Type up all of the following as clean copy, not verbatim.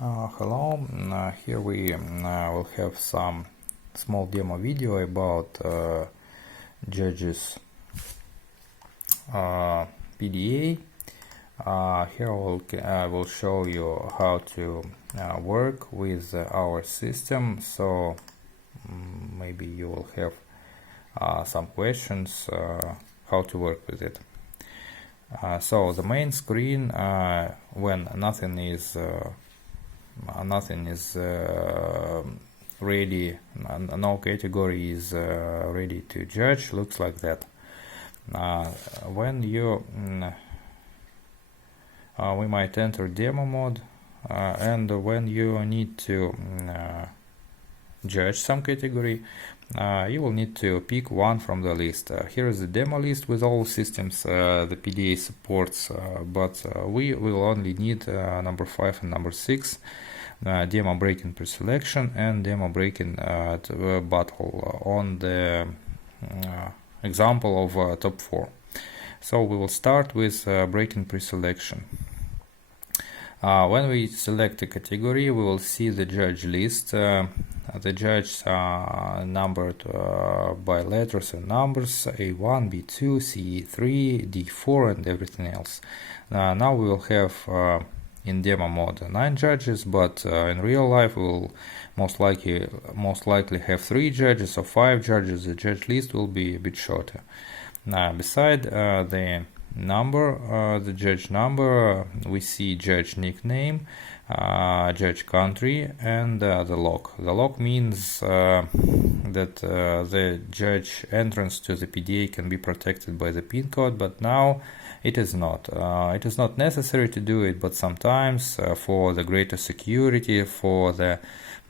Hello, here we will have some small demo video about Judges PDA. Here I will show you how to work with our system, so maybe you will have some questions how to work with it. So the main screen, when nothing is ready, no category is ready to judge, looks like that. When you we might enter demo mode, and when you need to judge some category, you will need to pick one from the list. Here is the demo list with all systems the PDA supports, but we will only need number 5 and number 6, demo breaking preselection and demo breaking battle on the example of top 4. So we will start with breaking preselection. When we select a category, we will see the judge list. The judges are numbered by letters and numbers: A1, B2, C3, D4, and everything else. Now we will have in demo mode 9 judges, but in real life we will most likely have 3 judges or 5 judges. The judge list will be a bit shorter. Beside the number, the judge number, we see judge nickname, judge country, and the lock. The lock means that the judge entrance to the PDA can be protected by the PIN code, but now it is not. It is not necessary to do it, but sometimes for the greater security,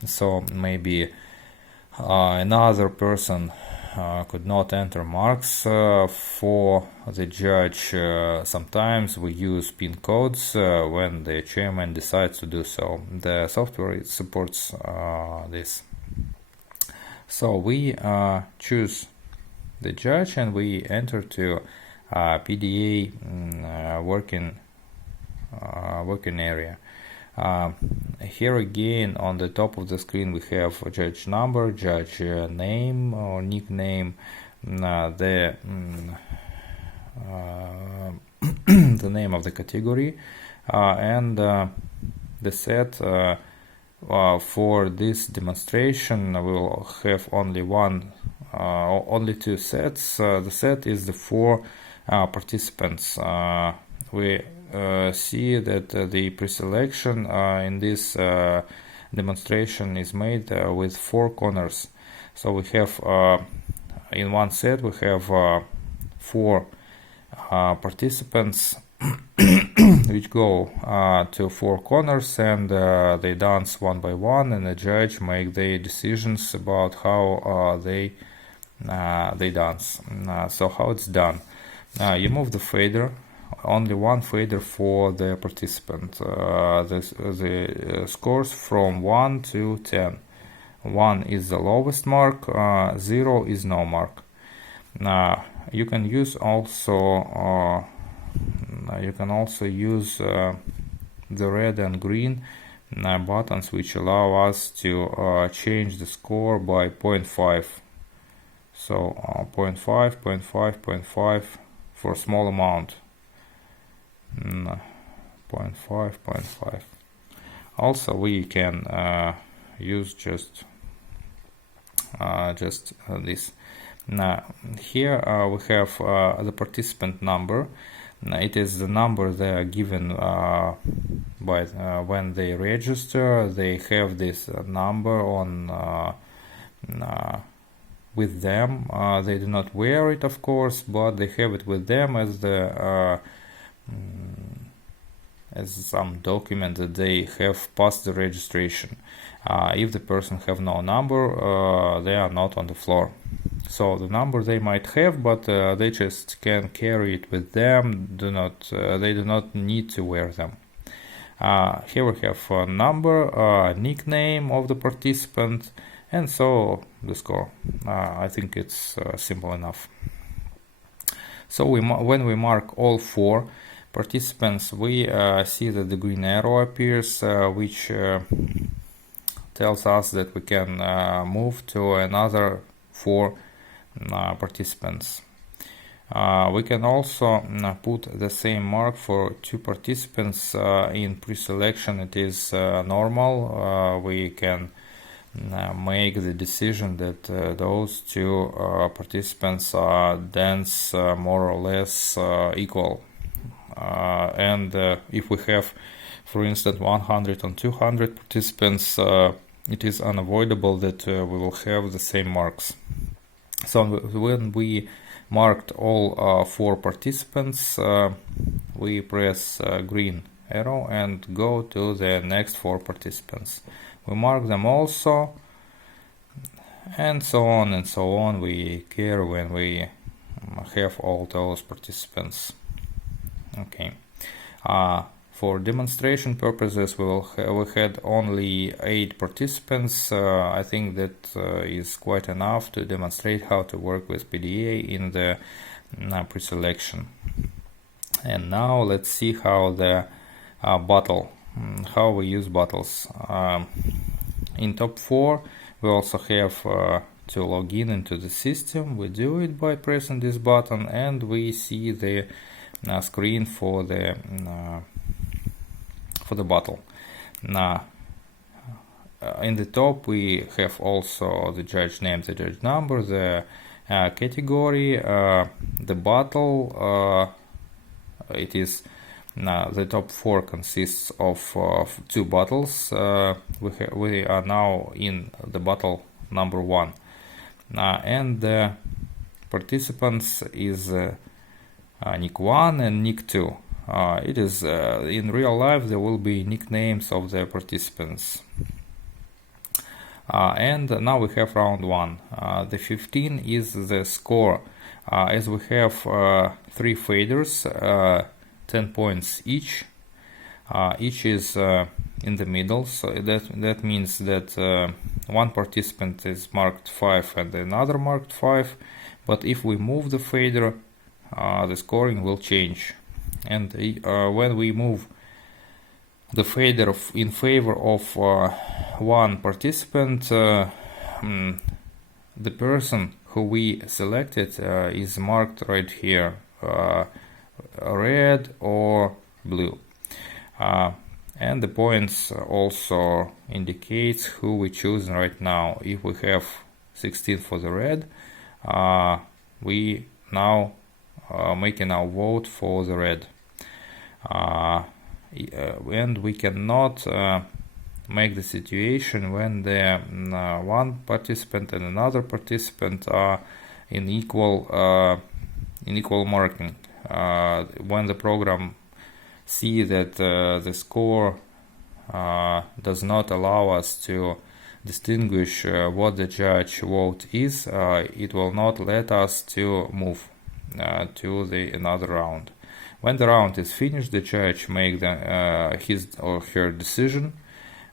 so maybe another person could not enter marks for the judge. Sometimes we use PIN codes when the chairman decides to do so. The software supports this. So we choose the judge and we enter to PDA working area. Here again on the top of the screen we have judge number, judge name or nickname, the the name of the category, and the set. For this demonstration we will have only 2 sets. The set is the 4 participants. We see that the preselection in this demonstration is made with 4 corners. So we have in one set we have 4 participants which go to 4 corners, and they dance one by one, and the judge make their decisions about how they dance. So how it's done? You move the fader. Only one fader for the participant. The scores from 1 to 10. 1 is the lowest mark, 0 is no mark. You can use also use the red and green buttons, which allow us to change the score by 0.5. So 0.5, 0.5, 0.5 for a small amount. 0.5, 0.5. Also we can use just this. Now here we have the participant number. It is the number they are given by when they register. They have this number on with them. They do not wear it, of course, but they have it with them as the as some document that they have passed the registration. If the person have no number, they are not on the floor. So the number they might have, but they just can carry it with them. They do not need to wear them. Here we have a number, nickname of the participant, and so the score. I think it's simple enough. So when we mark all 4, participants, we see that the green arrow appears, which tells us that we can move to another 4 participants. We can also put the same mark for 2 participants. In pre-selection it is normal. We can make the decision that those 2 participants are dense more or less equal. And if we have, for instance, 100 and 200 participants, it is unavoidable that we will have the same marks. So when we marked all 4 participants, we press green arrow and go to the next 4 participants. We mark them also, and so on and so on. We care when we have all those participants. Okay. For demonstration purposes, we had only 8 participants. I think that is quite enough to demonstrate how to work with PDA in the pre-selection. And now let's see how the bottle, how we use bottles. In top 4, we also have to log in into the system. We do it by pressing this button, and we see the screen for the bottle. Now, in the top we have also the judge name, the judge number, the category, the bottle. It is the top 4 consists of 2 bottles. We are now in the bottle number 1, and the participants is Nick 1 and Nick 2. It is in real life there will be nicknames of the participants. And now we have round 1. The 15 is the score. As we have 3 faders, 10 points each. Each is in the middle, so that means that one participant is marked 5 and another marked 5. But if we move the fader, the scoring will change. And when we move the fader in favor of one participant, the person who we selected is marked right here, red or blue. And the points also indicates who we choose right now. If we have 16 for the red, we now making our vote for the red, and we cannot make the situation when the one participant and another participant are in equal marking. When the program see that the score does not allow us to distinguish what the judge vote is, it will not let us to move to the another round. When the round is finished, the judge make his or her decision,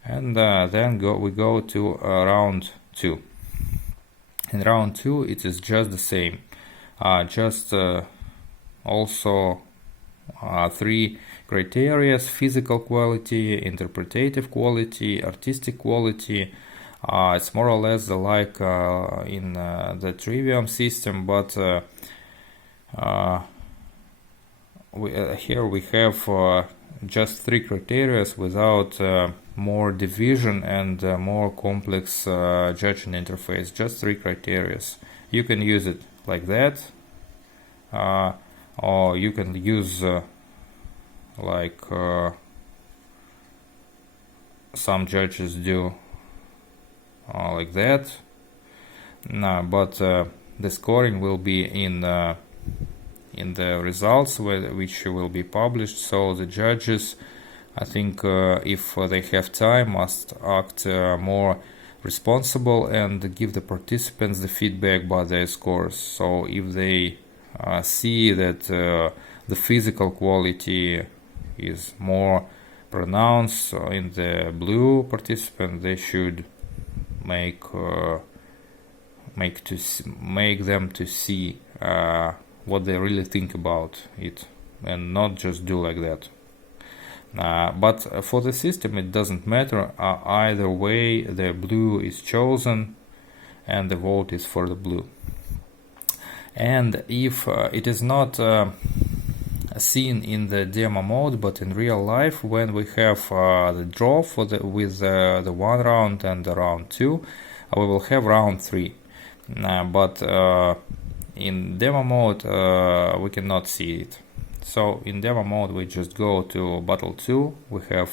and then we go to round 2. In round 2 it is just the same, also 3 criteria: physical quality, interpretative quality, artistic quality. It's more or less like in the Trivium system, but here we have just 3 criteria without more division and more complex judging interface. Just 3 criteria. You can use it like that, or you can use like some judges do, like that. But the scoring will be in the results which will be published. So the judges, I think, if they have time, must act more responsible and give the participants the feedback by their scores. So if they see that the physical quality is more pronounced in the blue participant, they should make them to see what they really think about it. and not just do like that. But for the system it doesn't matter, either way the blue is chosen and the vote is for the blue. And if it is not seen in the demo mode, but in real life, when we have the draw for with the 1 round and the round 2, we will have round 3. But in demo mode we cannot see it. So in demo mode we just go to battle 2, we have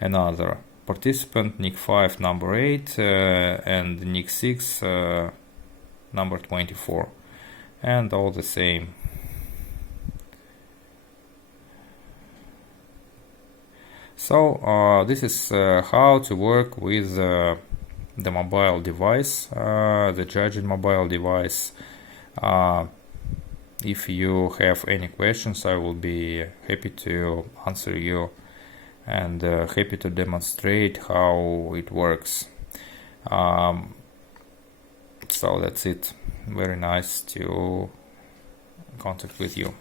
another participant, nick 5 number 8 and nick 6 number 24, and all the same. So this is how to work with the mobile device, the judging mobile device. If you have any questions, I will be happy to answer you and happy to demonstrate how it works. So that's it. Very nice to contact with you.